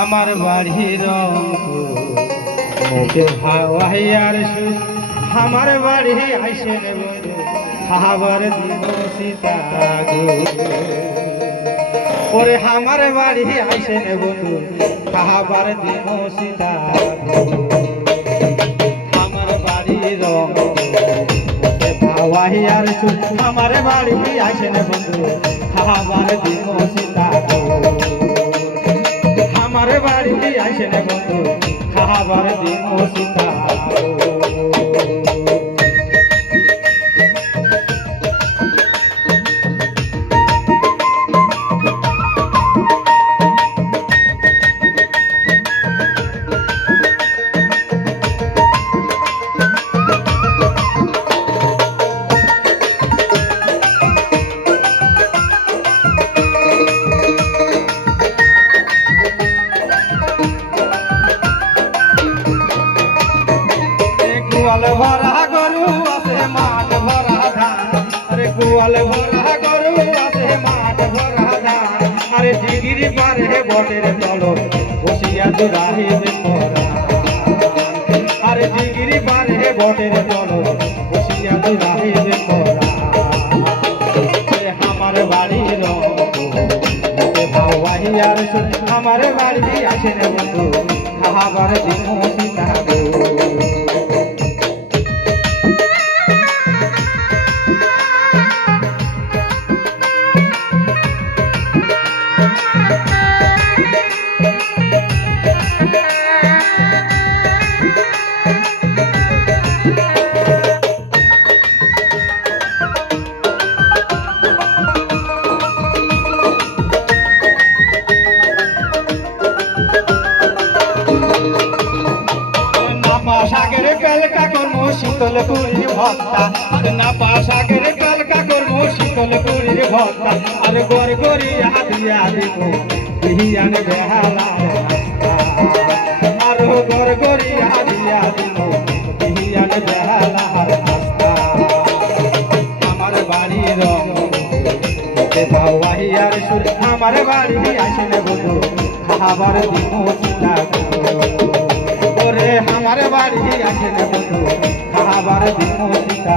আমার বাড়ির মুখে হাওয়াইয়ার সুর আমার বাড়ি আইসে নেব খাবার দিব সীতা গো ওরে আমার বাড়ি আইসে নেব খাবার দিব সীতা গো আমার বাড়ির মুখে হাওয়াইয়ার সুর আমার বাড়ি আইসে নেব খাবার দিব সীতা গো আমার বাড়ি আইসে নেব খাবার দিব সীতা গোয়াল ভরা গরু আছে মাঠ ভরা ধান আরে গোয়াল ভরা গরু আছে মাঠ ভরা ধান আরে জিগিরি পারে বটের তলো বসিয়া দুরাহিবে পরা আরে জিগিরি পারে বটের তলো বসিয়া দুরাহিবে পরা আমার বাড়ির হাওয়াইয়ার সুর আমার বাড়ি আসে রে বন্ধু খাবার দিন সীতা গো সাগের পেলকা কর্ম শীতল পুরীর ভক্তা আর না সাগের পেলকা কর্ম শীতল পুরীর ভক্তা আর গড় গড়িয়া দিয়া দিব বিহিয়ান বেহালার রাস্তা আর গড় গড়িয়া দিয়া দিব বিহিয়ান বেহালার রাস্তা আমার বাড়ির হাওয়াইয়ার সুর আমার বাড়ি আসে বধু খাবার দিব সীতা গো ওরে আমার বাড়ি আসে না বন্ধু খাবার দিব সীতা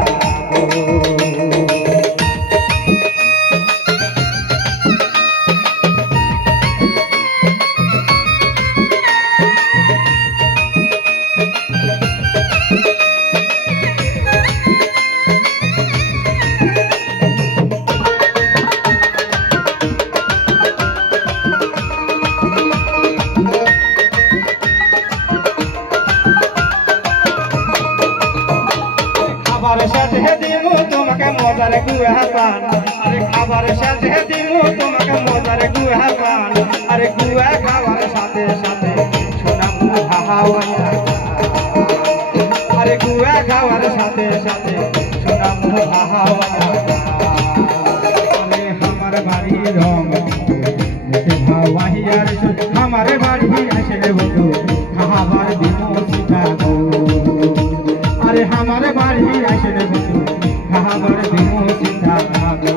খাবার সাথে দিব তোমাকে মজার গুয়া পান আরে খাবার সাথে দিব তোমাকে মজার গুয়া পান আরে গুয়া খাবার সাথে সাথে শোনাম হাওয়াইয়া আরে গুয়া খাবার সাথে সাথে শোনাম হাওয়াইয়া আমার বাড়ির হাওয়াইয়ার সুর আমার বাড়ি আসে বন্ধু খাবার দিব সীতা গো আরে আমার বাড়ি আসে রে বন্ধু খাবার দিব সীতা গো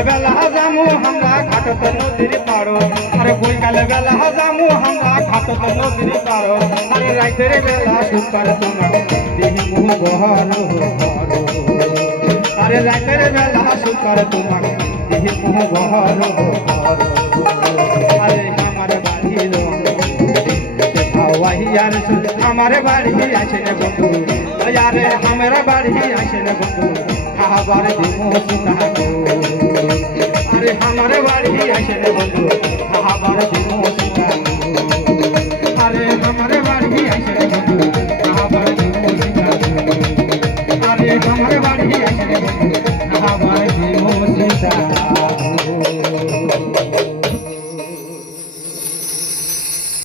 বেলা যামু আমরা ঘাটত নদীর পাড়ো আরে বৈকাল বেলা যামু আমরা ঘাটত নদীর পাড়ো আরে রাইতের বেলা সুকার তোমার দিহি মুহ বহর আরে রাইতের বেলা সুকার তোমার দিহি মুহ বহর আরে আমার বাড়ির হাওয়াইয়ার সুর আমার বাড়ি আসে বন্ধু আরে আমার বাড়ি আসে বন্ধু খাবার দিব সীতা গো আরে আমার বাড়ি আসে বন্ধু খাবার দিব সীতা গো আরে আমার বাড়ি আসে বন্ধু খাবার দিব সীতা গো আরে আমার বাড়ি আসে বন্ধু খাবার দিব সীতা